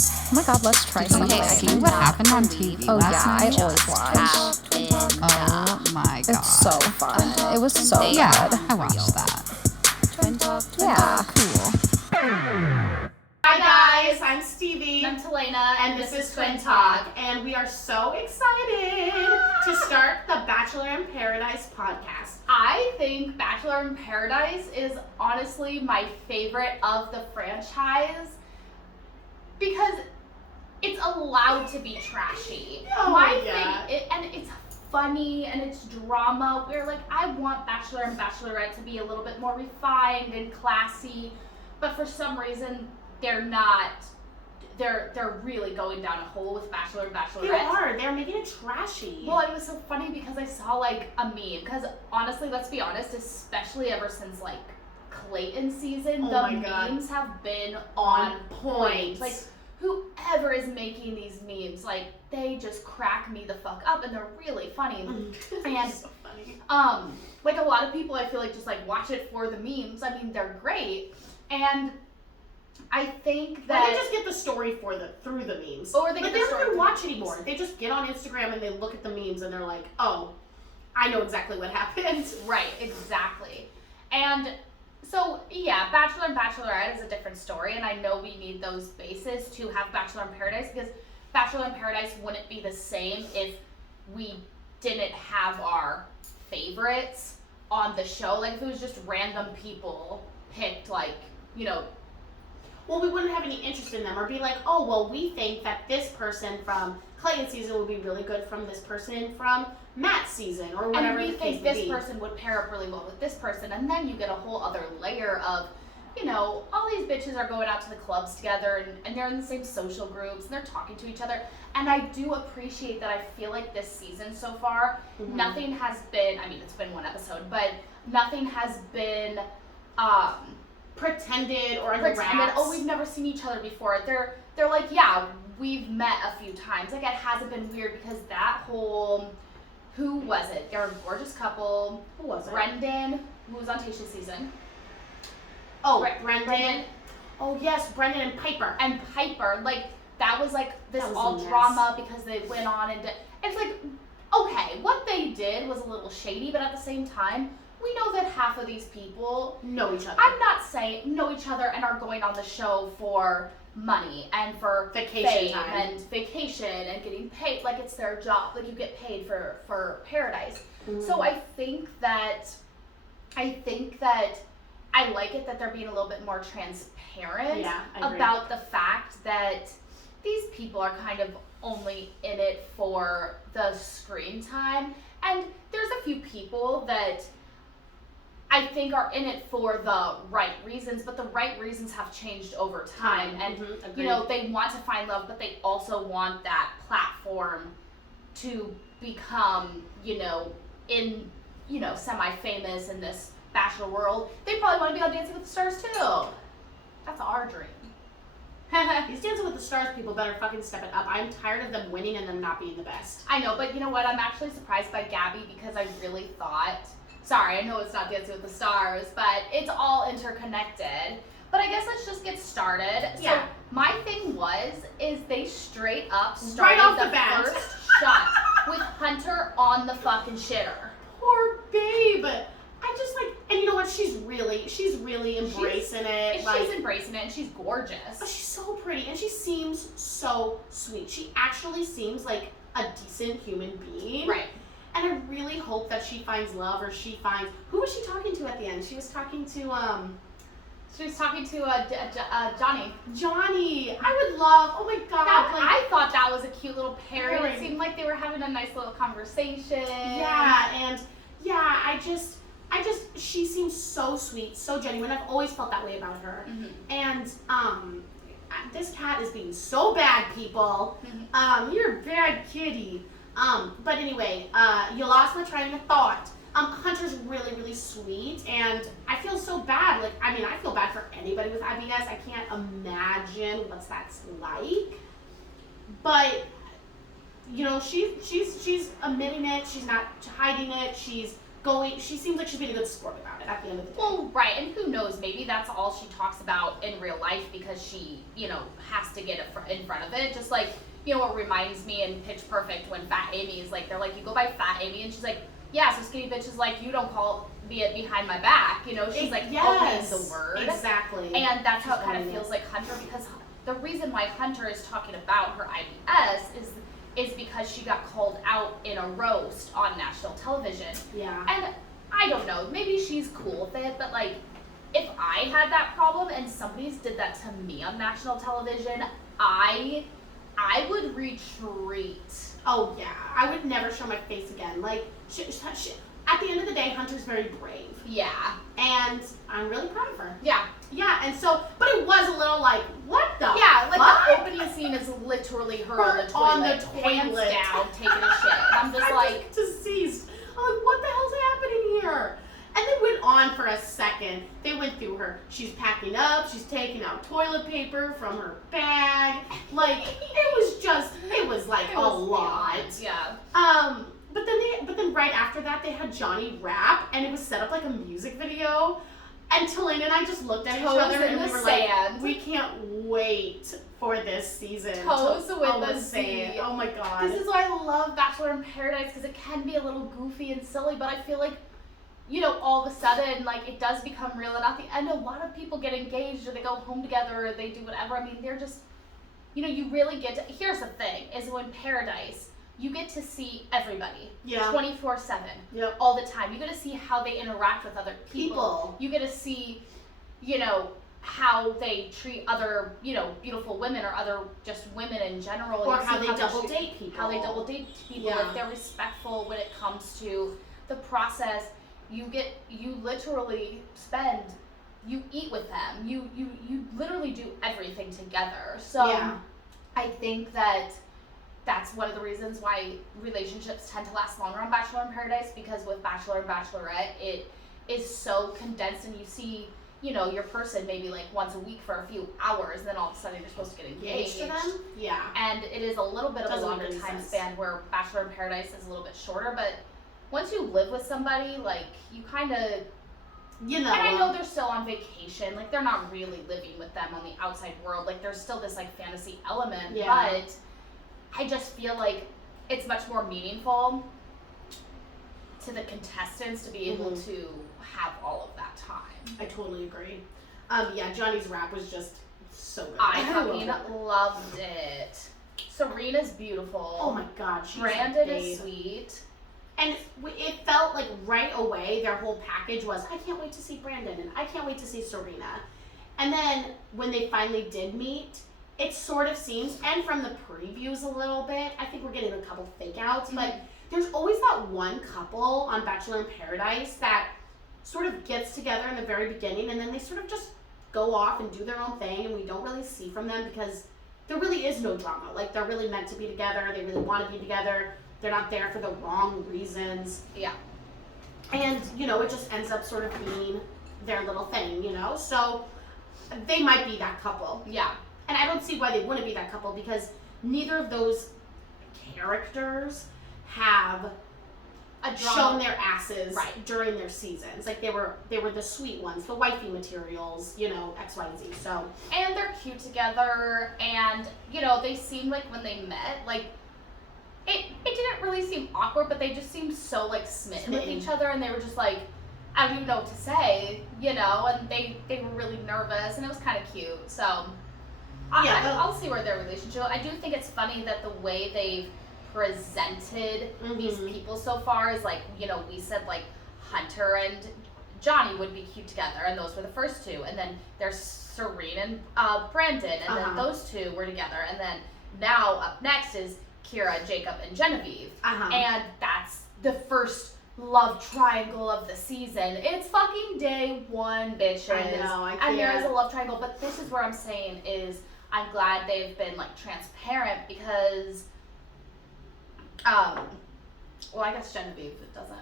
Oh my god, let's try something. See what happened on TV Oh last yeah, night? I always watch. Oh my god. It's so fun. It was so Yeah, good. I watched that. Yeah. Cool. Hi guys, I'm Stevie. I'm Talena, and this is Twin Talk, and we are so excited to start the Bachelor in Paradise podcast. I think Bachelor in Paradise is honestly my favorite of the franchise because it's allowed to be trashy. Oh, my yeah. thing, and it's funny and it's drama. Where like I want Bachelor and Bachelorette to be a little bit more refined and classy, but for some reason they're not. They're really going down a hole with Bachelor and Bachelorette. They are. They're making it trashy. Well, it was so funny because I saw like a meme. Because honestly, let's be honest, especially ever since like Clayton season, Oh the my God. memes have been On on point. Like whoever is making these memes, like they just crack me the fuck up, and they're really funny. And so funny. like a lot of people, I feel like just like watch it for the memes. I mean, they're great, and I think that Or they just get the story through the memes. Or they but get they the don't story even through watch the anymore. memes. They just get on Instagram and they look at the memes and they're like, oh, I know exactly what happened. Right, exactly. And so, yeah, Bachelor and Bachelorette is a different story, and I know we need those bases to have Bachelor in Paradise, because Bachelor in Paradise wouldn't be the same if we didn't have our favorites on the show. Like, if it was just random people picked, like, you know. Well, we wouldn't have any interest in them or be like, oh, well, we think that this person from Clayton's season would be really good from this person from Matt's season or whatever And we the case think may this be. person would pair up really well with this person, and then you get a whole other layer of, you know, all these bitches are going out to the clubs together, and they're in the same social groups, and they're talking to each other, and I do appreciate that. I feel like this season so far, nothing has been, I mean, it's been one episode, but nothing has been, pretended or pretended, oh, we've never seen each other before. They're like, yeah, we've met a few times. Like, it hasn't been weird, because that whole, who was it? They're a gorgeous couple. Who was it? Brendan, who was on Tayshia's season. Oh, Brendan. Brendan. Oh, yes, Brendan and Piper. And Piper, like, that was like this That was all a mess. drama because they went on and it's like, okay, what they did was a little shady, but at the same time, we know that half of these people Know each other. I'm not saying know each other and are going on the show for money and for Vacation fame time. and vacation and getting paid. Like, it's their job. Like, you get paid for paradise. So I think that I like it that they're being a little bit more transparent Yeah, I agree. about the fact that these people are kind of only in it for the screen time. And there's a few people that I think are in it for the right reasons, but the right reasons have changed over time. And, you know, they want to find love, but they also want that platform to become, you know, semi-famous in this Bachelor world. They probably want to be on Dancing with the Stars, too. That's our dream. These Dancing with the Stars people better fucking step it up. I'm tired of them winning and them not being the best. I know, but you know what? I'm actually surprised by Gabby, because I really thought... Sorry, I know it's not Dancing with the Stars, but it's all interconnected. But I guess let's just get started. Yeah. So my thing is they straight up started Right off the the bat. first shot with Hunter on the fucking shitter. Poor babe. I just like, and you know what? She's really embracing it. And Like, she's embracing it, and she's gorgeous. oh, she's so pretty, and she seems so sweet. She actually seems like a decent human being. Right. And I really hope that she finds love, or she finds, who was she talking to at the end? She was talking to, She was talking to Johnny. Johnny. I would love, oh my God. I thought that was a cute little pairing. Pairing. It seemed like they were having a nice little conversation. Yeah, and yeah, I just, she seems so sweet, so genuine. I've always felt that way about her. And, this cat is being so bad, people. You're a bad kitty. But anyway, you lost my train of thought. Hunter's really, really sweet, and I feel so bad. Like, I mean, I feel bad for anybody with IBS. I can't imagine what that's like. But, you know, she's admitting it. She's not hiding it. She's she seems like she's being a good sport about it at the end of the day. Well, right, and who knows, maybe that's all she talks about in real life because she, has to get in front of it. Just like, what reminds me in Pitch Perfect when Fat Amy is like, they're like, you go by Fat Amy, and she's like, yeah, so Skinny Bitch is like, you don't call me it behind my back, she's like, owning the word. Exactly. And that's how it kind of feels like Hunter, because the reason why Hunter is talking about her IBS is because she got called out in a roast on national television. Yeah. And I don't know, maybe she's cool with it, but like, if I had that problem and somebody did that to me on national television, I would retreat. Oh yeah, I would never show my face again. Like, at the end of the day, Hunter's very brave. Yeah. And I'm really proud of her. Yeah. Yeah, and so, but it was a little like, what the Yeah, like fuck? the opening scene is literally her on the toilet, pants down, taking a shit. And I'm just like, deceased. I'm like, what the hell's happening here? And they went on for a second. They went through her. She's packing up. She's taking out toilet paper from her bag. Like, it was like a lot. Yeah. But then right after that, they had Johnny rap, and it was set up like a music video. And Talene and I just looked at each other, and we were like, we can't wait for this season. Toes with the sand. sea. Oh my god. This is why I love Bachelor in Paradise, because it can be a little goofy and silly, but I feel like, all of a sudden, like, it does become real, and at the end, a lot of people get engaged, or they go home together, or they do whatever. I mean, they're just, you really get to, here's the thing, is when Paradise, you get to see everybody. Yeah. 24/7. Yep. All the time. You get to see how they interact with other people. You get to see, how they treat other, beautiful women or other just women in general. Or how they double date people. How they double date people. Yeah. If they're respectful when it comes to the process. You literally you eat with them. You literally do everything together. So yeah. I think that's one of the reasons why relationships tend to last longer on Bachelor in Paradise, because with Bachelor and Bachelorette, it is so condensed, and you see, your person maybe like once a week for a few hours, and then all of a sudden you're supposed to get engaged to them. Yeah. And it is a little bit of a longer make time sense. span where Bachelor in Paradise is a little bit shorter, but once you live with somebody, like, you kind of, and I know they're still on vacation, like, they're not really living with them on the outside world, like, there's still this, like, fantasy element, but I just feel like it's much more meaningful to the contestants to be able to have all of that time. I totally agree. Yeah, Johnny's rap was just so good. I fucking loved it. Serena's beautiful. Oh my god, she's Brandon is sweet. And it felt like right away their whole package was, I can't wait to see Brandon and I can't wait to see Serena. And then when they finally did meet, it sort of seems, and from the previews a little bit, I think we're getting a couple fake outs, but there's always that one couple on Bachelor in Paradise that sort of gets together in the very beginning, and then they sort of just go off and do their own thing, and we don't really see from them because there really is no drama. Like, they're really meant to be together, they really want to be together. They're not there for the wrong reasons. Yeah. And, it just ends up sort of being their little thing, So they might be that couple. Yeah. And I don't see why they wouldn't be that couple, because neither of those characters have shown their asses during their seasons. Like, they were the sweet ones, the wifey materials, X, Y, and Z. So. And they're cute together, and, they seemed like when they met, like, it didn't really seem awkward, but they just seemed so, like, smitten with each other, and they were just like, I don't even know what to say, and they were really nervous, and it was kind of cute, so I'll see where their relationship, I do think it's funny that the way they've presented these people so far is, like, we said, like, Hunter and Johnny would be cute together, and those were the first two, and then there's Serena and Brandon, and then those two were together, and then now up next is Kira, Jacob, and Genevieve. And that's the first love triangle of the season. It's fucking day one, bitches. I know, I can't. And there is a love triangle, but this is where I'm saying is I'm glad they've been, like, transparent, because, well, I guess Genevieve, it doesn't.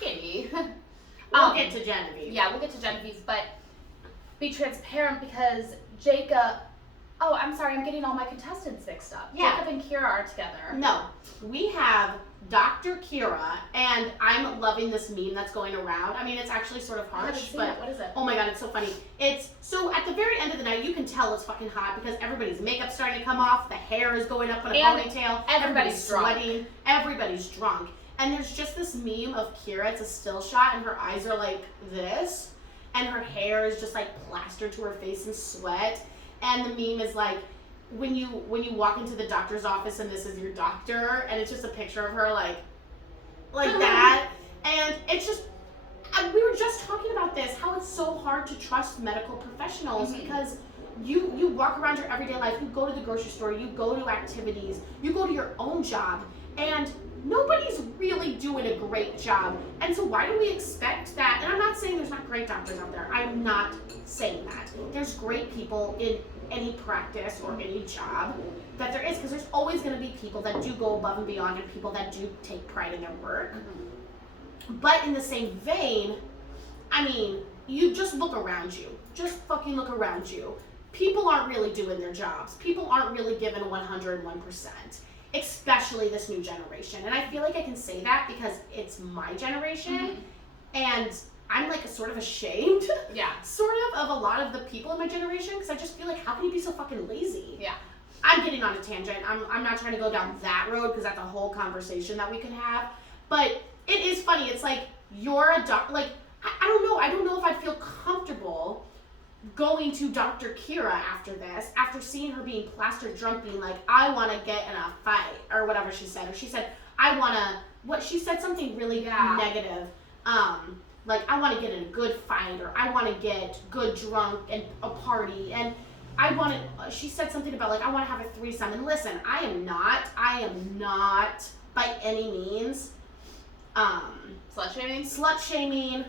Kitty. We'll get to Genevieve. Yeah, we'll get to Genevieve, but be transparent, because Jacob Oh, I'm sorry, I'm getting all my contestants mixed up. Yeah. Jacob and Kira are together. No, we have Dr. Kira, and I'm loving this meme that's going around. I mean, it's actually sort of I haven't harsh, seen but it. What is it? oh my god, it's so funny. It's so at the very end of the night, you can tell it's fucking hot because everybody's makeup's starting to come off, the hair is going up in a And ponytail, everybody's drunk. sweating, everybody's drunk. And there's just this meme of Kira, it's a still shot, and her eyes are like this, and her hair is just like plastered to her face in sweat. And the meme is like, when you walk into the doctor's office and this is your doctor, and it's just a picture of her like that, and it's just, and we were just talking about this, how it's so hard to trust medical professionals because you walk around your everyday life, you go to the grocery store, you go to activities, you go to your own job, and nobody's really doing a great job. And so why do we expect that? And I'm not saying there's not great doctors out there. I'm not saying that. There's great people in any practice or any job that there is, because there's always going to be people that do go above and beyond and people that do take pride in their work. But in the same vein, I mean, you just look around you. Just fucking look around you. People aren't really doing their jobs. People aren't really giving 101%. Especially this new generation. And I feel like I can say that because it's my generation, and I'm like sort of ashamed, sort of a lot of the people in my generation, because I just feel like, how can you be so fucking lazy? Yeah. I'm getting on a tangent. I'm not trying to go down that road because that's a whole conversation that we could have. But it is funny. It's like, you're a doctor. Like, I don't know. I don't know if I'd feel comfortable going to Dr. Kira after this, after seeing her being plastered drunk, being like, I want to get in a fight, or whatever she said. Or she said, I want to, she said something really negative. Like, I want to get in a good fight, or I want to get good drunk and a party, and she said something about, like, I want to have a threesome. And listen, I am not by any means, slut shaming,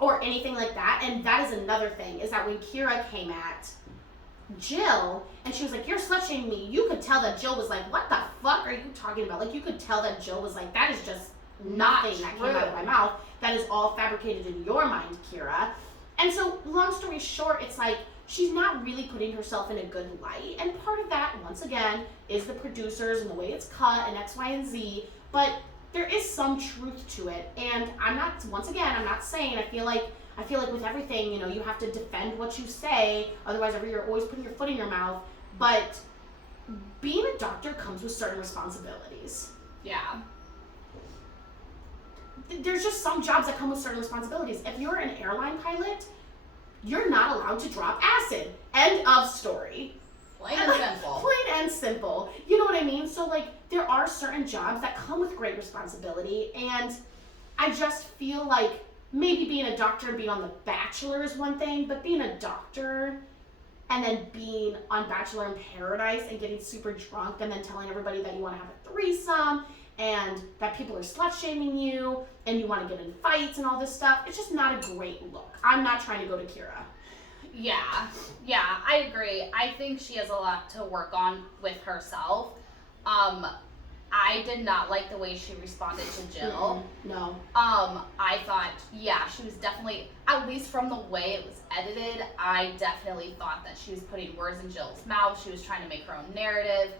or anything like that. And that is another thing, is that when Kira came at Jill, and she was like, you're slut shaming me, you could tell that Jill was like, what the fuck are you talking about? Like, you could tell that Jill was like, that is just nothing that came out of my mouth. That is all fabricated in your mind, Kira. And so, long story short, it's like, she's not really putting herself in a good light. And part of that, once again, is the producers and the way it's cut and X, Y, and Z. But there is some truth to it. And I'm not saying, I feel like with everything, you have to defend what you say, otherwise you're always putting your foot in your mouth. But being a doctor comes with certain responsibilities. Yeah. There's just some jobs that come with certain responsibilities. If you're an airline pilot, you're not allowed to drop acid. End of story. Plain and simple. Plain and simple. You know what I mean? So, like, there are certain jobs that come with great responsibility, and I just feel like maybe being a doctor and being on The Bachelor is one thing, but being a doctor and then being on Bachelor in Paradise and getting super drunk and then telling everybody that you want to have a threesome and that people are slut-shaming you and you want to get in fights and all this stuff, it's just not a great look. I'm not trying to go to Kira. Yeah, I agree. I think she has a lot to work on with herself. I did not like the way she responded to Jill. No. I thought, she was definitely, at least from the way it was edited, I definitely thought that she was putting words in Jill's mouth. She was trying to make her own narrative.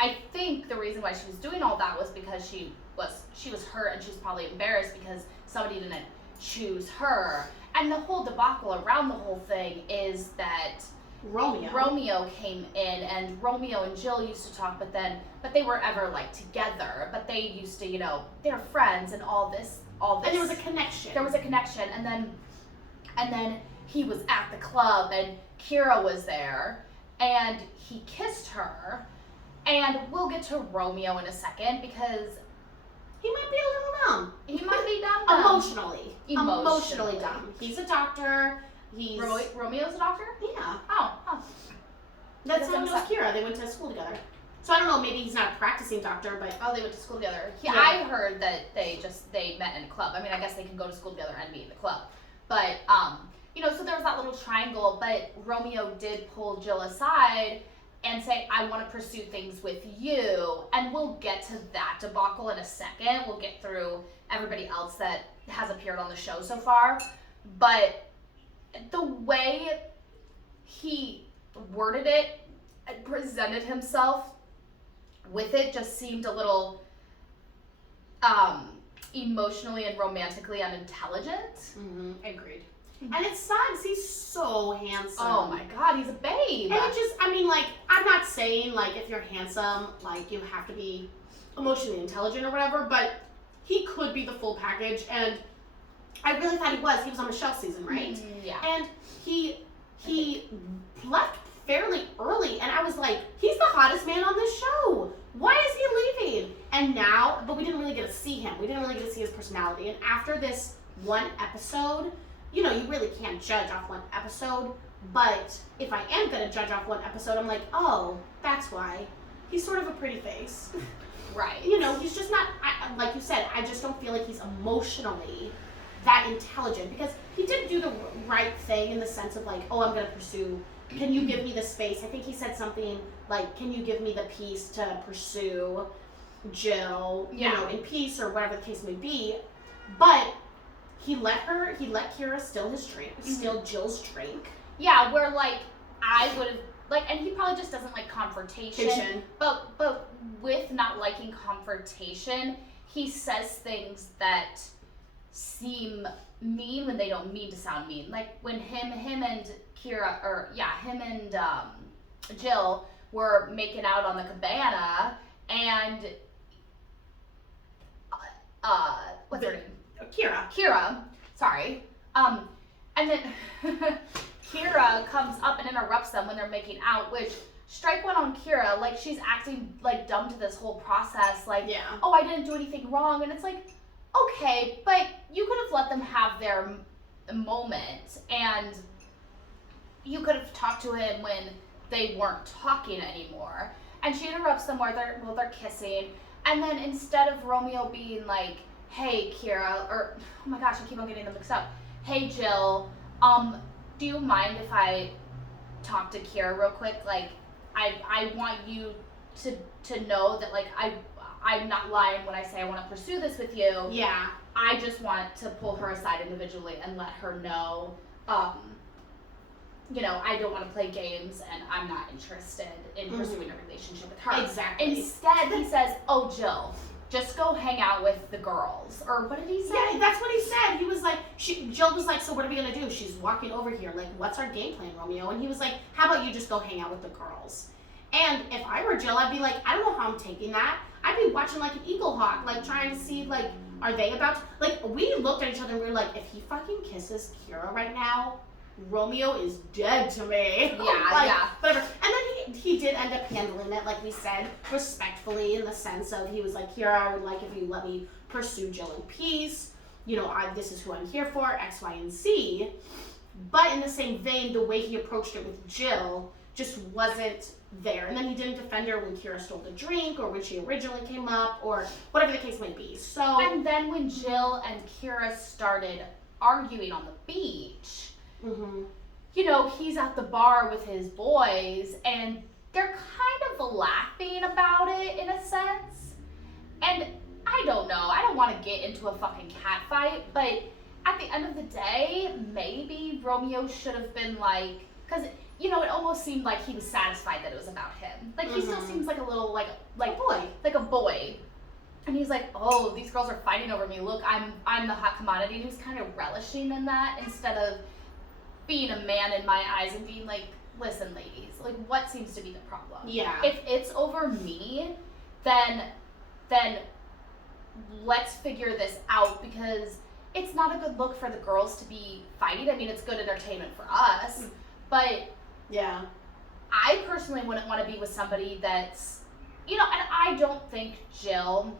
I think the reason why she was doing all that was because she was hurt, and she was probably embarrassed because somebody didn't choose her. And the whole debacle around the whole thing is that Romeo came in, and Romeo and Jill used to talk, but they were ever like together, but they used to, they're friends and all this. And there was a connection. And then he was at the club, and Kira was there, and he kissed her. And we'll get to Romeo in a second, because he might be a little dumb. He might be dumb. Emotionally dumb. He's a doctor. Romeo's a doctor? Yeah. Oh. That's Romeo's Kira. They went to school together. So I don't know, maybe he's not a practicing doctor, but... Oh, they went to school together. Yeah. I heard that they met in a club. I mean, I guess they can go to school together and meet in the club. But, so there was that little triangle, but Romeo did pull Jill aside and say, I want to pursue things with you. And we'll get to that debacle in a second. We'll get through everybody else that has appeared on the show so far. But the way he worded it and presented himself with it just seemed a little emotionally and romantically unintelligent. Mm-hmm. Agreed. And it sucks. He's so handsome. Oh my god, he's a babe. And it just, I mean, like, I'm not saying, like, if you're handsome, like, you have to be emotionally intelligent or whatever, but he could be the full package, and I really thought he was. He was on Michelle's season, right? Yeah. And he left fairly early, and I was like, he's the hottest man on this show. Why is he leaving? And now, but we didn't really get to see him. We didn't really get to see his personality. And after this one episode, you know, you really can't judge off one episode, but if I am going to judge off one episode, I'm like, oh, that's why. He's sort of a pretty face. Right. You know, he's just not, like you said, I just don't feel like he's emotionally that intelligent, because he didn't do the right thing in the sense of like, oh, I'm going to pursue, can you give me the space? I think he said something like, can you give me the peace to pursue Jill, you know, in peace or whatever the case may be. But he let Kira steal his drink, steal Jill's drink. Yeah, where like I would have like, and he probably just doesn't like confrontation. But with not liking confrontation, he says things that seem mean when they don't mean to sound mean. Like when him and Kira, or yeah, him and Jill were making out on the cabana, and what's her name? Kira, sorry. And then Kira comes up and interrupts them when they're making out, which strike one on Kira, like she's acting like dumb to this whole process, like, oh, I didn't do anything wrong, and it's like, okay, but you could have let them have their moment, and you could have talked to him when they weren't talking anymore. And she interrupts them while they're kissing, and then instead of Romeo being like, hey Kira, or oh my gosh, I keep on getting them mixed up. Hey Jill, do you mind if I talk to Kira real quick? Like, I want you to know that like I'm not lying when I say I want to pursue this with you. Yeah. I just want to pull her aside individually and let her know, you know, I don't want to play games and I'm not interested in pursuing a relationship with her. Exactly. Instead, he says, oh, Jill, just go hang out with the girls. Or what did he say? Yeah, that's what he said. He was like, Jill was like, so what are we going to do? She's walking over here. Like, what's our game plan, Romeo? And he was like, how about you just go hang out with the girls? And if I were Jill, I'd be like, I don't know how I'm taking that. I'd be watching like an eagle hawk, like trying to see, like, are they about to, like, we looked at each other and we were like, if he fucking kisses Kira right now, Romeo is dead to me. Yeah, like, yeah. Whatever. And then he did end up handling it, like we said, respectfully, in the sense of he was like, Kira, I would like if you let me pursue Jill in peace. You know, this is who I'm here for, X, Y, and Z. But in the same vein, the way he approached it with Jill just wasn't there. And then he didn't defend her when Kira stole the drink or when she originally came up or whatever the case might be. So. And then when Jill and Kira started arguing on the beach, you know, he's at the bar with his boys and they're kind of laughing about it in a sense. And I don't know, I don't want to get into a fucking cat fight, but at the end of the day, maybe Romeo should have been like, because, you know, it almost seemed like he was satisfied that it was about him. Like, he still seems like a little, like a boy. And he's like, oh, these girls are fighting over me. Look, I'm the hot commodity. And he was kind of relishing in that instead of being a man in my eyes and being like, listen, ladies, like, what seems to be the problem? Yeah. If it's over me, then let's figure this out, because it's not a good look for the girls to be fighting. I mean, it's good entertainment for us, but yeah, I personally wouldn't want to be with somebody that's, you know, and I don't think Jill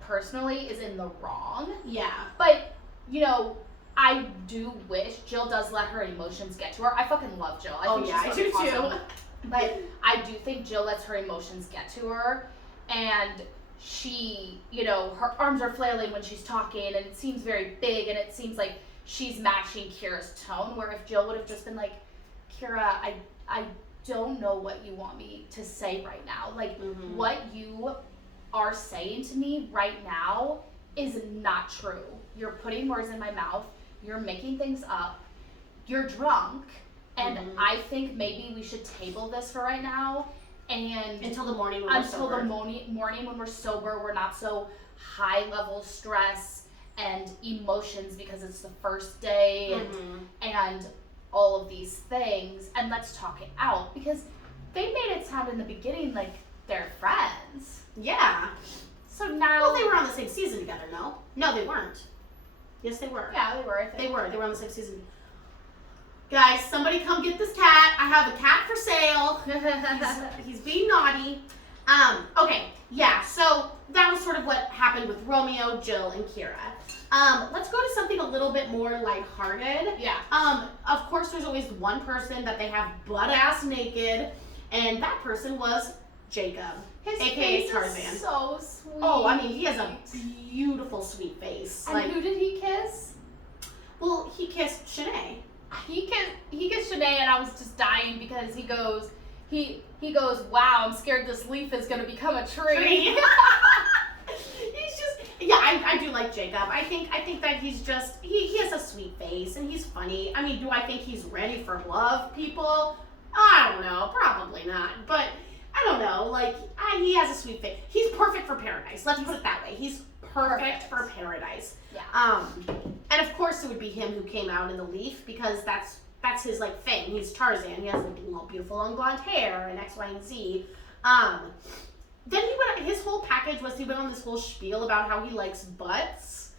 personally is in the wrong. Yeah. But, you know, I do wish Jill does let her emotions get to her. I fucking love Jill. I do awesome. too. But I do think Jill lets her emotions get to her, and she, you know, her arms are flailing when she's talking, and it seems very big, and it seems like she's matching Kira's tone, where if Jill would have just been like, Kira, I don't know what you want me to say right now. Like, what you are saying to me right now is not true. You're putting words in my mouth. You're making things up. You're drunk. And I think maybe we should table this for right now. And until the morning when we're sober. the morning when we're sober, we're not so high level stress and emotions because it's the first day and all of these things. And let's talk it out, because they made it sound in the beginning like they're friends. Yeah. So now... Well, they were on the same season together, no? No, they weren't. Yes, they were. Yeah, they were, I think. They were on the same season. Guys, somebody come get this cat. I have a cat for sale. He's being naughty. Okay, yeah, so that was sort of what happened with Romeo, Jill, and Kira. Let's go to something a little bit more lighthearted. Yeah. Of course, there's always one person that they have butt-ass naked, and that person was Jacob, His aka face Tarzan. is so sweet. Oh, I mean, he has a beautiful, sweet face. And who did he kiss? Well, he kissed Shanae. He kissed Shanae, and I was just dying because he goes, wow, I'm scared this leaf is gonna become a tree. He's just, yeah, I do like Jacob. I think that he's just, he has a sweet face and he's funny. I mean, do I think he's ready for love, people? I don't know, probably not. But I don't know, like, he has a sweet face. He's perfect for paradise. Let's put it that way. He's perfect for paradise. Yeah. And of course it would be him who came out in the leaf, because that's his like thing. He's Tarzan. He has like beautiful long blonde hair and X, Y, and Z. Then he went. His whole package was he went on this whole spiel about how he likes butts,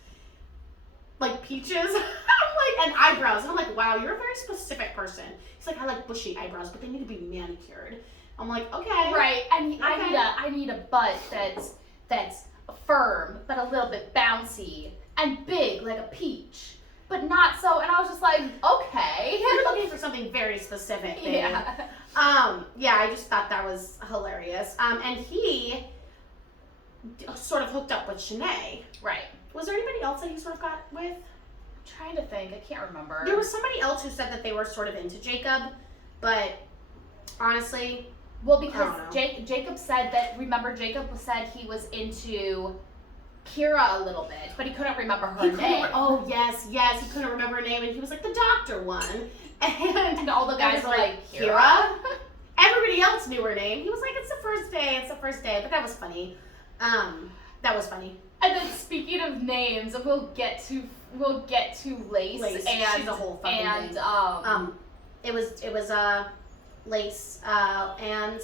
like peaches. I'm like, and eyebrows. And I'm like, wow, you're a very specific person. He's like, I like bushy eyebrows, but they need to be manicured. I'm like, okay, Right, and I need a butt that's firm but a little bit bouncy and big like a peach, but not so. And I was just like, okay. You're looking for something very specific, babe. Yeah. Yeah, I just thought that was hilarious. And he sort of hooked up with Shanae. Right. Was there anybody else that he sort of got with? I'm trying to think. I can't remember. There was somebody else who said that they were sort of into Jacob, but honestly, Well, because I don't know. Jacob said that, remember Jacob said he was into Kira a little bit, but he couldn't remember her name. Oh, yes, he couldn't remember her name, and he was like the doctor one. And all the guys were were like, Kira? Everybody else knew her name. He was like, it's the first day, but that was funny. That was funny. And then speaking of names, we'll get to Lace. Lace. And She's a whole fucking and thing. It was Lace, and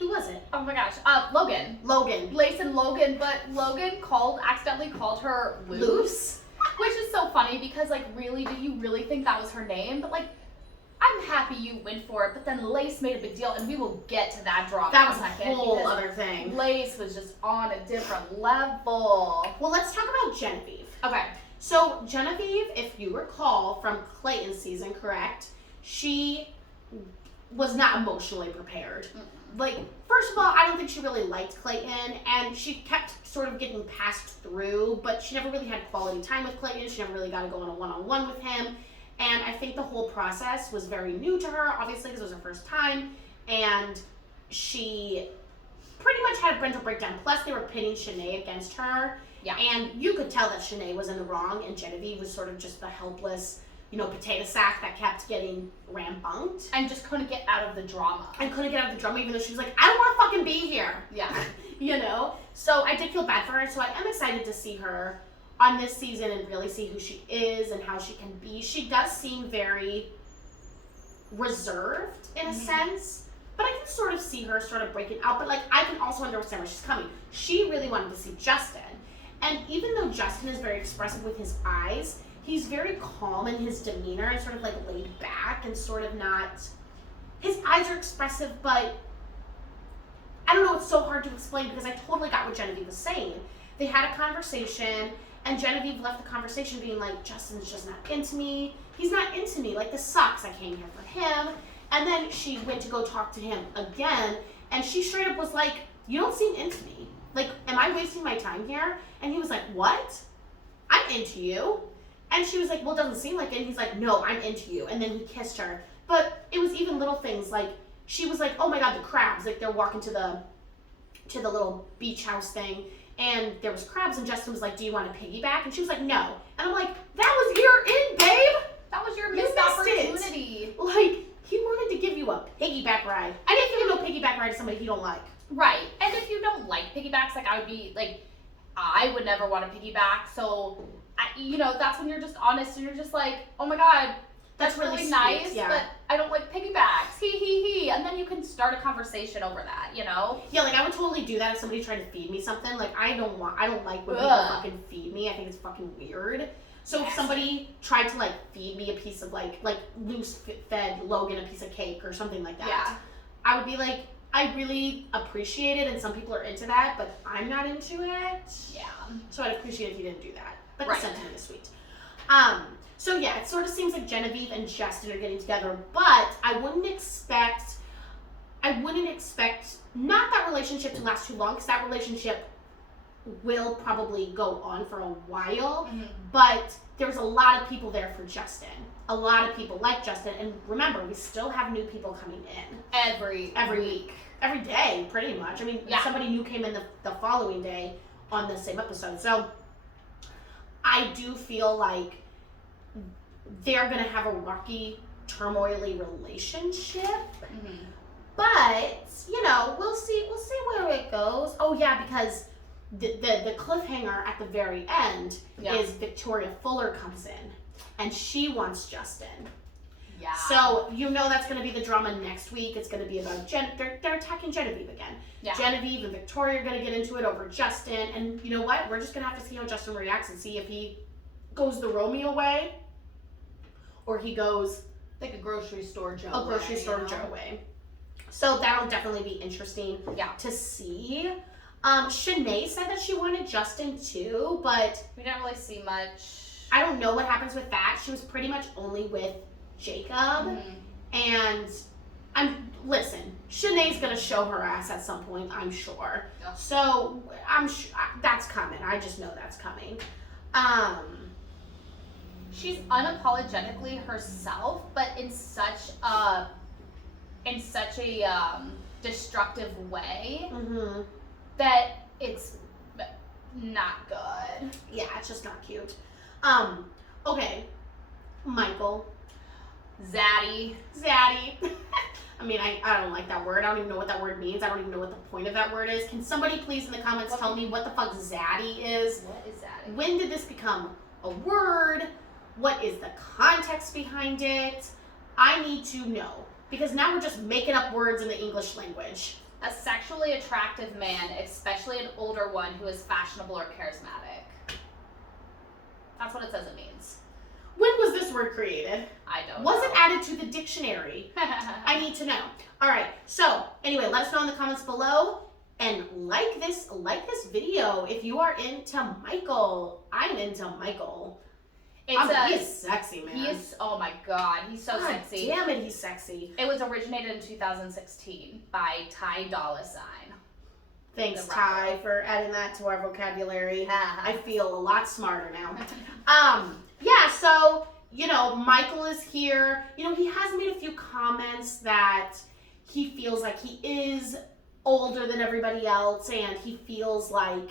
who was it? oh my gosh, Logan. Logan. And Logan, but Logan accidentally called her Loose, which is so funny because, like, really, did you really think that was her name? But, like, I'm happy you went for it, but then Lace made a big deal, and we will get to that drama That in was a a second. whole because other thing. Lace was just on a different level. Well, let's talk about Genevieve. Okay. So Genevieve, if you recall from Clayton's season, correct? She was not emotionally prepared. Like, first of all, I don't think she really liked Clayton, and she kept sort of getting passed through, but she never really had quality time with Clayton. She never really got to go on a one-on-one with him. And I think the whole process was very new to her, obviously, because it was her first time. And she pretty much had a mental breakdown. Plus, they were pitting Shanae against her. Yeah. And you could tell that Shanae was in the wrong, and Genevieve was sort of just the helpless, potato sack that kept getting rambunked. And just couldn't get out of the drama. And couldn't get out of the drama, even though she was like, I don't want to fucking be here. Yeah. So I did feel bad for her. So I am excited to see her on this season and really see who she is and how she can be. She does seem very reserved in a sense, but I can sort of see her sort of breaking out. But, like, I can also understand where she's coming. She really wanted to see Justin. And even though Justin is very expressive with his eyes, he's very calm in his demeanor and sort of, like, laid back and sort of not... His eyes are expressive, but I don't know, it's so hard to explain because I totally got what Genevieve was saying. They had a conversation, and Genevieve left the conversation being like, Justin's just not into me. He's not into me. Like, this sucks. I came here for him. And then she went to go talk to him again, and she straight up was like, you don't seem into me. Like, am I wasting my time here? And he was like, what? I'm into you. And she was like, well, it doesn't seem like it. And he's like, no, I'm into you. And then he kissed her. But it was even little things, like, she was like, oh my God, the crabs. Like, they're walking to the little beach house thing, and there was crabs, and Justin was like, do you want to piggyback? And she was like, no. And I'm like, that was your in, babe. That That was your You missed missed it. opportunity. Like, he wanted to give you a piggyback ride. I didn't give him no piggyback ride to somebody you don't like. Right. And if you don't like piggybacks, like I would be like, I would never want to piggyback. So, that's when you're just honest and you're just like, oh my God, that's really sweet, nice, yeah. but I don't like piggybacks. He. And then you can start a conversation over that, Yeah, like I would totally do that if somebody tried to feed me something. Like I don't like when people fucking feed me. I think it's fucking weird. So if somebody tried to like feed me a piece of like loose fed Logan a piece of cake or something like that, Yeah. I would be like, I really appreciate it, and some people are into that, but I'm not into it. Yeah. So I'd appreciate if you didn't do that. But Right. the sentiment is sweet. So yeah, it sort of seems like Genevieve and Justin are getting together, but I wouldn't expect not that relationship to last too long, because that relationship will probably go on for a while. Mm-hmm. But there's a lot of people there for Justin. A lot of people like Justin, and remember, we still have new people coming in Every week. every day, pretty much. I mean, Yeah. somebody new came in the following day on the same episode. So I do feel like they're gonna have a rocky, turmoily relationship. Mm-hmm. But we'll see where it goes. Oh yeah, because the cliffhanger at the very end is Victoria Fuller comes in, and she wants Justin. Yeah. So that's going to be the drama next week. It's going to be about they're attacking Genevieve again. Yeah. Genevieve and Victoria are going to get into it over Justin, and you know what? We're just going to have to see how Justin reacts and see if he goes the Romeo way, or he goes like a grocery store Joe. a grocery store Joe way. So that'll definitely be interesting to see. Shanae said that she wanted Justin too, but we didn't really see much. I don't know what happens with that. She was pretty much only with Jacob, and listen, Shanae's gonna show her ass at some point, I'm sure. Yeah. So I'm sure that's coming. I just know that's coming. She's unapologetically herself, but in such a destructive way that it's not good. Yeah, it's just not cute. Okay, Michael. Zaddy. I mean, I don't like that word. I don't even know what that word means. I don't even know what the point of that word is. Can somebody please in the comments tell me what the fuck zaddy is? What is zaddy? When did this become a word? What is the context behind it? I need to know. Because now we're just making up words in the English language. A sexually attractive man, especially an older one who is fashionable or charismatic. That's what it says it means. When was this word created? I don't know. Was it added to the dictionary? I need to know. All right. So anyway, let us know in the comments below, and like this video if you are into Michael. I'm into Michael. He's sexy, man. He is. Oh my God, he's so God sexy. Damn it, he's sexy. It was originated in 2016 by Ty Dolla $ign. Thanks, Ty, for adding that to our vocabulary. I feel a lot smarter now. Yeah, so, Michael is here. He has made a few comments that he feels like he is older than everybody else, and he feels like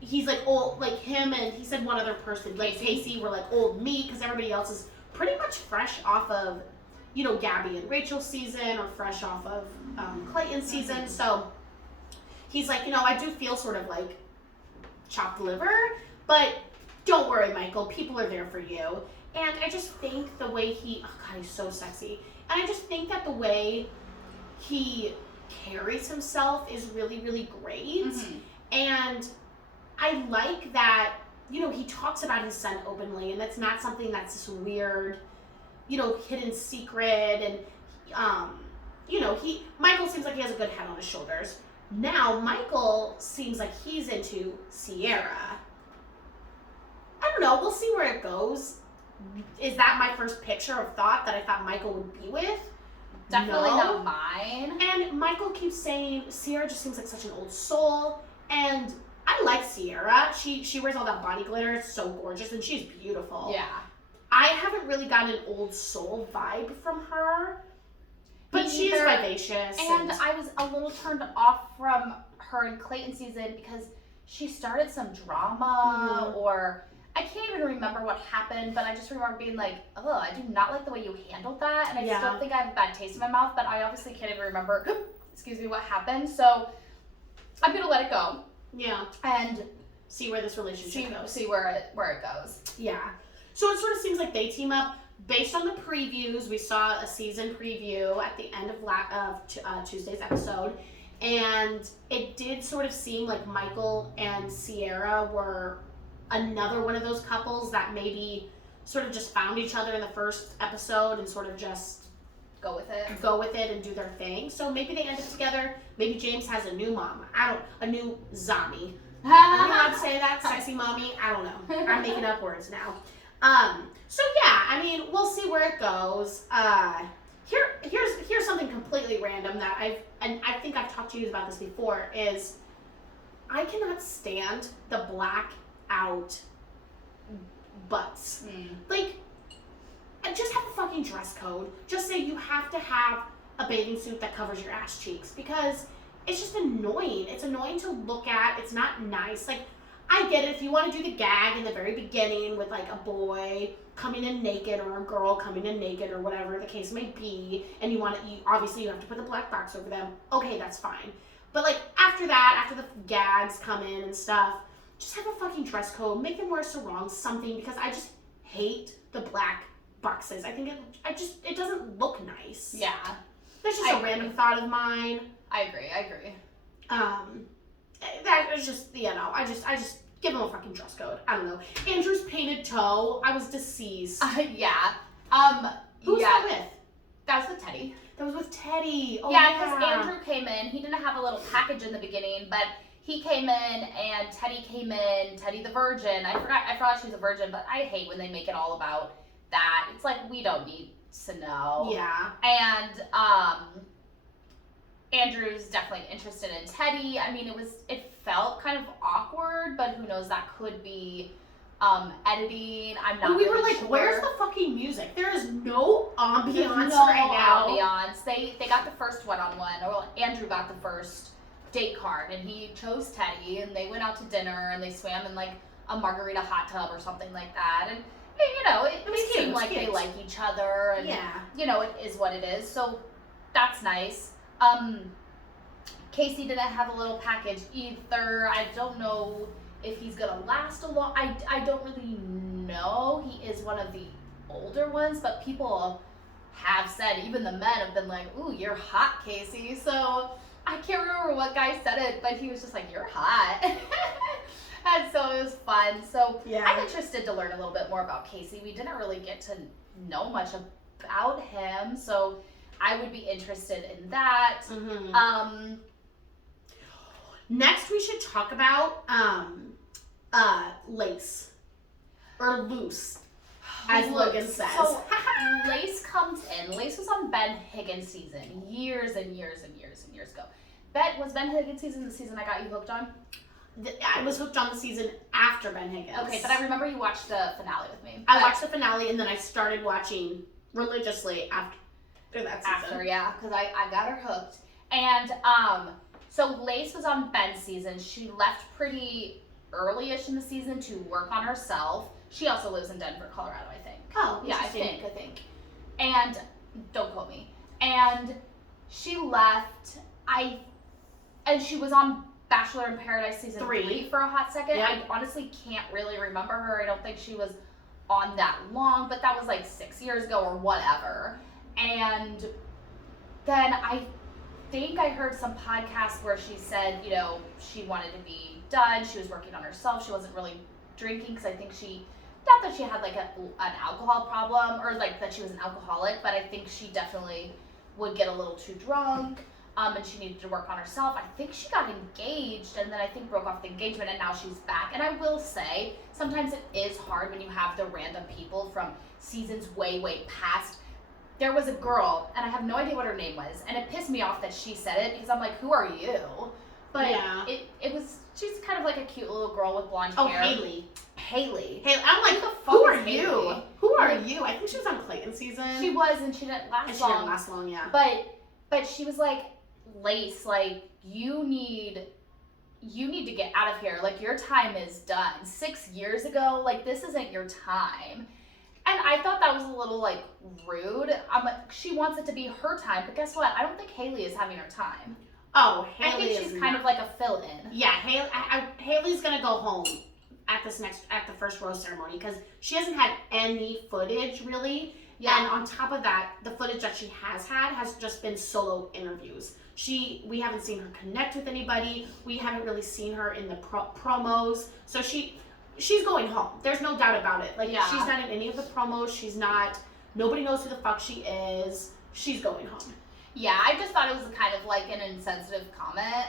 he's like old, like him, and he said one other person, like Casey, were like old meat, because everybody else is pretty much fresh off of, Gabby and Rachel's season, or fresh off of Clayton's season. So he's like, I do feel sort of like chopped liver, but don't worry, Michael, people are there for you. And I just think the way oh God, he's so sexy. And I just think that the way he carries himself is really, really great. And I like that, he talks about his son openly, and that's not something that's this weird, hidden secret. And, Michael seems like he has a good head on his shoulders. Now, Michael seems like he's into Sierra. I don't know. We'll see where it goes. Is that my first picture of thought that I thought Michael would be with? Definitely No. not mine. And Michael keeps saying Sierra just seems like such an old soul. And I like Sierra. She wears all that body glitter. It's so gorgeous, and she's beautiful. Yeah. I haven't really gotten an old soul vibe from her. But she is vivacious. And I was a little turned off from her in Clayton season because she started some drama, or I can't even remember what happened, but I just remember being like, oh, I do not like the way you handled that, and I still think I have a bad taste in my mouth, but I obviously can't even remember, excuse me, what happened, so I'm going to let it go. Yeah. And see where this relationship goes. See where it goes. Yeah. So it sort of seems like they team up. Based on the previews, we saw a season preview at the end of Tuesday's episode, and it did sort of seem like Michael and Sierra were another one of those couples that maybe sort of just found each other in the first episode and sort of just go with it and do their thing. So maybe they end up together. Maybe James has a new mom. a new zombie. Are we allowed to say that? Sexy mommy? I don't know. I'm making up words now. So yeah, I mean, we'll see where it goes. Here's something completely random that I think I've talked to you about this before, is I cannot stand the black out butts. Like, just have a fucking dress code. Just say you have to have a bathing suit that covers your ass cheeks, because it's just annoying. It's annoying to look at. It's not nice. Like, I get it if you want to do the gag in the very beginning with like a boy coming in naked or a girl coming in naked or whatever the case may be, and you obviously you have to put the black box over them. Okay, that's fine. But like after that, after the gags come in and stuff, just have a fucking dress code. Make them wear sarong, something, because I just hate the black boxes. I think it doesn't look nice. Yeah. That's just a random thought of mine. I agree. That is just, I just give them a fucking dress code. I don't know. Andrew's painted toe. I was deceased. Yeah. Who was that with? That was with Teddy. That was with Teddy. Oh, yeah, because Andrew came in. He didn't have a little package in the beginning, but he came in and Teddy came in. Teddy the virgin. I forgot she was a virgin, but I hate when they make it all about that. It's like, we don't need to know. Yeah. And Andrew's definitely interested in Teddy. I mean, it felt kind of awkward, but who knows, that could be editing. I'm not we really were like, sure. Where's the fucking music? There is no ambiance There's no right now. ambiance. They got the first one-on-one, or Andrew got the first date card, and he chose Teddy, and they went out to dinner, and they swam in like a margarita hot tub or something like that, and it seemed like they like each other, and it is what it is, so that's nice. Casey didn't have a little package either. I don't know if he's gonna last a long. I don't really know. He is one of the older ones, but people have said, even the men have been like, "Ooh, you're hot, Casey." So I can't remember what guy said it, but he was just like, "You're hot," and so it was fun. So I'm interested to learn a little bit more about Casey. We didn't really get to know much about him, so I would be interested in that. Mm-hmm. Next, we should talk about Lace. Or Loose, as Logan says. So, Lace comes in. Lace was on Ben Higgins' season years and years and years and years ago. Was Ben Higgins' season the season I got you hooked on? I was hooked on the season after Ben Higgins. Okay, but I remember you watched the finale with me. I watched the finale, and then I started watching religiously after that season. Because I got her hooked. And so Lace was on Ben's season. She left pretty early-ish in the season to work on herself. She also lives in Denver, Colorado, I think. Oh, yeah, I think. And don't quote me. And she left. And she was on Bachelor in Paradise season 3 for a hot second. Yep. I honestly can't really remember her. I don't think she was on that long, but that was like 6 years ago or whatever. And then I think I heard some podcast where she said, she wanted to be done. She was working on herself. She wasn't really drinking because I think not that she had like an alcohol problem or like that she was an alcoholic, but I think she definitely would get a little too drunk. And she needed to work on herself. I think she got engaged and then I think broke off the engagement, and now she's back. And I will say, sometimes it is hard when you have the random people from seasons way, way past. There was a girl, and I have no idea what her name was, and it pissed me off that she said it because I'm like, who are you? But she's kind of like a cute little girl with blonde hair. Oh, Haley. I'm like, who are is you? Haley? Who are you? I think she was on Clayton's season. She was, and she didn't last long. She didn't last long, yeah. But she was like, Lace, like, you need you need to get out of here. Like, your time is done. 6 years ago, like, this isn't your time. And I thought that was a little, like, rude. I'm like, she wants it to be her time, but guess what? I don't think Haley is having her time. Oh, I Haley think she's kind of like a fill-in. Yeah, Haley's gonna go home at the first rose ceremony because she hasn't had any footage really. Yeah. And on top of that, the footage that she has had has just been solo interviews. We haven't seen her connect with anybody. We haven't really seen her in the promos. So she's going home. There's no doubt about it. Like, yeah. She's not in any of the promos. Nobody knows who the fuck she is. She's going home. Yeah, I just thought it was kind of like an insensitive comment,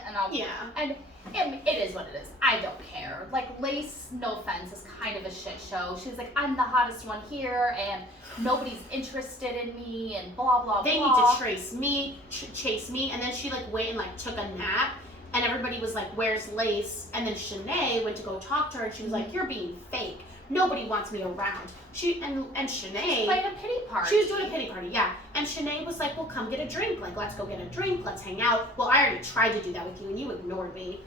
and it is what it is. I don't care. Like, Lace, no offense, is kind of a shit show. She was like, I'm the hottest one here, and nobody's interested in me, and blah blah blah. They need to chase me, and then she like went and like took a nap, and everybody was like, "Where's Lace?" And then Shanae went to go talk to her, and she was like, "You're being fake. Nobody wants me around." And Shanae, she played a pity party. She was doing a pity party, yeah. And Shanae was like, "Well, come get a drink. Like, let's go get a drink. Let's hang out." Well, I already tried to do that with you, and you ignored me.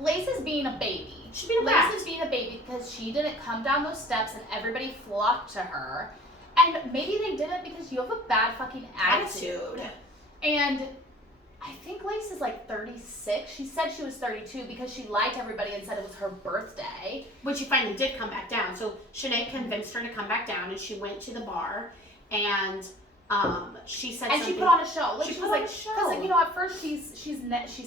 Lace is being a baby. She's being a Lace rat. is being a baby because she didn't come down those steps, and everybody flocked to her. And maybe they did it because you have a bad fucking attitude. And I think Lace is like 36. She said she was 32 because she lied to everybody and said it was her birthday. When she finally did come back down. So Shanae convinced her to come back down, and she went to the bar, and she said and something. she put on a show. Like, she she put was on like, a show. because, like, you know, at first she's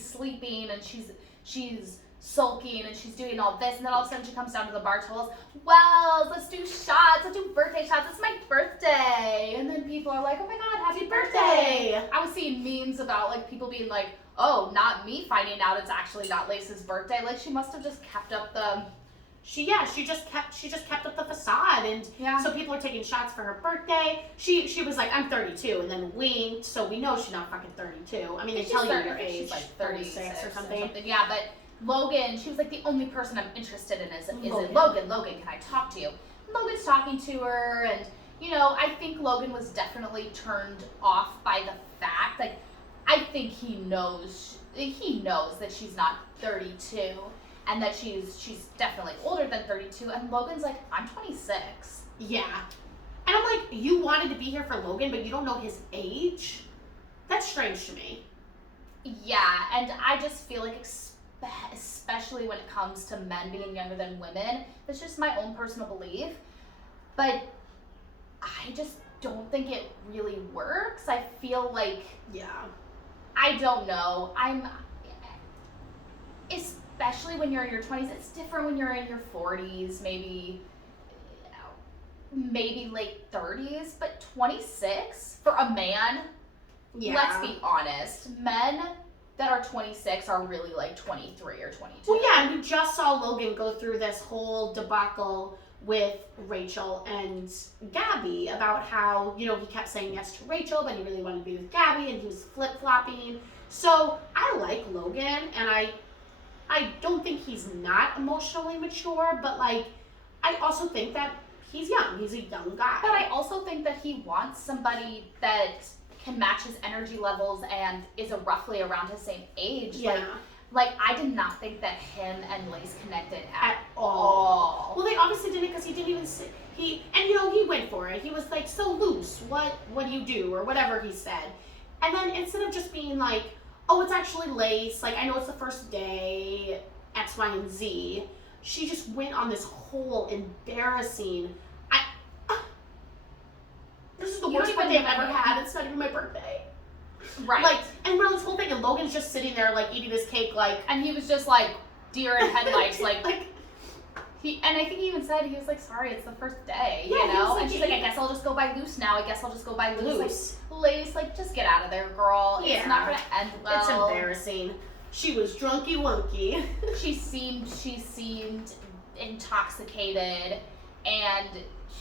sleeping and she's sulking and she's doing all this, and then all of a sudden she comes down to the bar, tells us, well, let's do shots, let's do birthday shots, it's my birthday. And then people are like, oh my god, happy birthday. I was seeing memes about like people being like, oh, not me finding out it's actually not Lace's birthday. Like, she must have just kept up the She just kept up the facade, and so people are taking shots for her birthday. She was like, I'm 32, and then winked, so we know she's not fucking 32. I mean, they tell you your age, she's like 36 or something. Yeah, but Logan, she was like, the only person I'm interested in is Logan. Logan, can I talk to you? And Logan's talking to her, and, you know, I think Logan was definitely turned off by the fact, like, I think he knows that she's not 32, and that she's definitely older than 32, and Logan's like, I'm 26. Yeah. And I'm like, you wanted to be here for Logan, but you don't know his age? That's strange to me. Yeah, and I just feel like, especially when it comes to men being younger than women, that's just my own personal belief, but I just don't think it really works. I feel like, I don't know, especially when you're in your 20s, it's different when you're in your 40s, maybe late 30s, but 26 for a man, let's be honest, men that are 26 are really like 23 or 22. Well, yeah, and we just saw Logan go through this whole debacle with Rachel and Gabby about how, you know, he kept saying yes to Rachel, but he really wanted to be with Gabby, and he was flip-flopping. So I like Logan, and I don't think he's not emotionally mature, but like, I also think that he's young. He's a young guy. But I also think that he wants somebody that can match his energy levels and is roughly around his same age. Yeah. Like, I did not think that him and Lace connected at all. Well, they obviously didn't, because he didn't even say, he went for it. He was like, so Luce, what do you do? Or whatever he said. And then instead of just being like, oh, it's actually Lace, like, I know it's the first day, X, Y, and Z, she just went on this whole embarrassing, this is the worst birthday I've ever had. It's not even my birthday. Right. Like, and we're on this whole thing, and Logan's just sitting there, like, eating his cake, like, and he was just like, deer in headlights, like, and I think he even said, he was like, sorry, it's the first day, yeah, you know? Like, and she's like, I guess I'll just go by Luce now. Luce. Like, Lace, like, just get out of there, girl. Yeah. It's not gonna end well. It's embarrassing. She was drunky wonky. She seemed intoxicated, and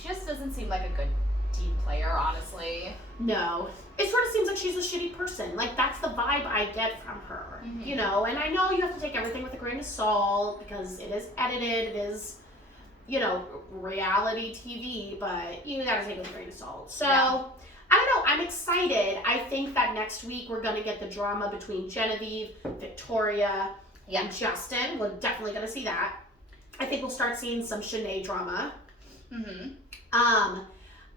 she just doesn't seem like a good team player, honestly. No. It sort of seems like she's a shitty person. Like, that's the vibe I get from her. Mm-hmm. You know, and I know you have to take everything with a grain of salt because it is edited, it is, you know, reality TV, but you gotta take it with a grain of salt. So, yeah. I don't know, I'm excited. I think that next week we're gonna get the drama between Genevieve, Victoria, Yeah. and Justin. We're definitely gonna see that. I think we'll start seeing some Shanae drama.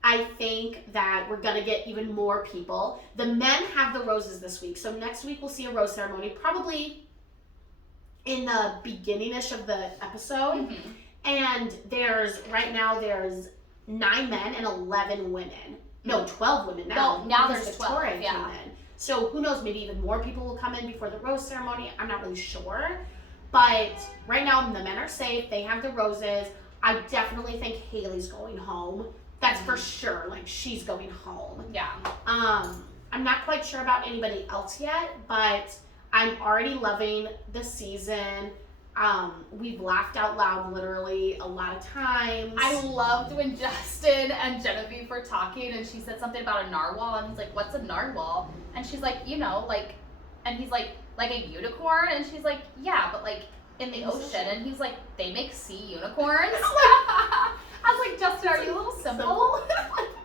I think that we're gonna get even more people. The men have the roses this week, so next week we'll see a rose ceremony, probably in the beginning-ish of the episode. And right now there's 9 men and 11 women. No, 12 women now. No, now because there's Victoria 12, yeah. came in. So who knows, maybe even more people will come in before the rose ceremony. I'm not really sure. But right now the men are safe. They have the roses. I definitely think Haley's going home. That's for sure. Like, she's going home. Yeah. I'm not quite sure about anybody else yet, but I'm already loving the season. We've laughed out loud literally a lot of times. I loved when Justin and Genevieve were talking and she said something about a narwhal and he's like, what's a narwhal? And she's like, you know, like, and he's like a unicorn? And she's like, yeah, but like in the ocean. And he's like, they make sea unicorns? I was like, Justin, are you a little simple?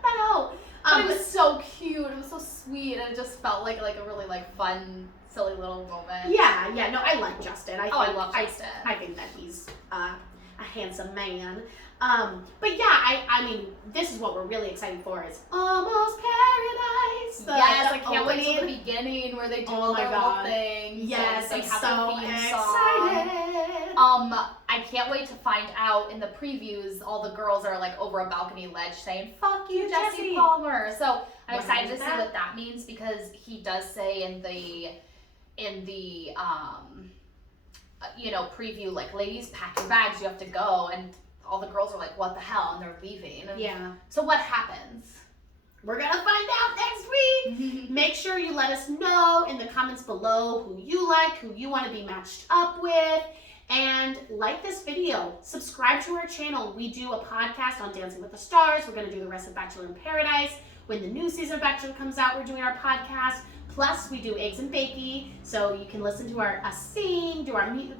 I know. But it was so cute. It was so sweet. And it just felt like a really like fun, silly little moment. Yeah. No, I like Justin. I love Justin. I think that he's a handsome man. But yeah, I mean, this is what we're really excited for is Almost Paradise. Yes, I can't wait till the beginning where they do all their little things. Yes, they I'm have so their theme excited. song. I can't wait to find out in the previews. All the girls are like over a balcony ledge saying "Fuck you, Jesse Palmer." So I'm excited to see what that means because he does say in the preview, like, ladies, pack your bags, you have to go, and all the girls are like, what the hell, and they're leaving. And yeah. So what happens? We're gonna find out next week. Make sure you let us know in the comments below who you like, who you want to be matched up with, and like this video. Subscribe to our channel. We do a podcast on Dancing with the Stars. We're gonna do the rest of Bachelor in Paradise. When the new season of Bachelor comes out, we're doing our podcast. Plus, we do Eggs and Bakey, so you can listen to us sing,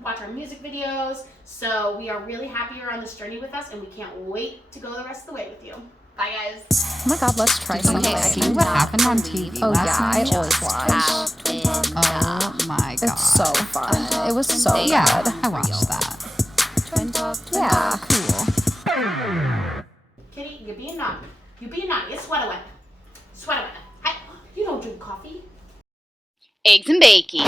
watch our music videos. So we are really happy you're on this journey with us, and we can't wait to go the rest of the way with you. Bye, guys. Oh my god, let's try something. Okay, see what happened on TV Oh last yeah, I night? always watch. Oh my god. It's so fun. It was so Yeah, good. I watched that. Yeah. Cool. Kitty, you're being naughty. You're being naughty. It's sweater weather. Sweater weather. Hey, you don't drink coffee. Eggs and Bakey.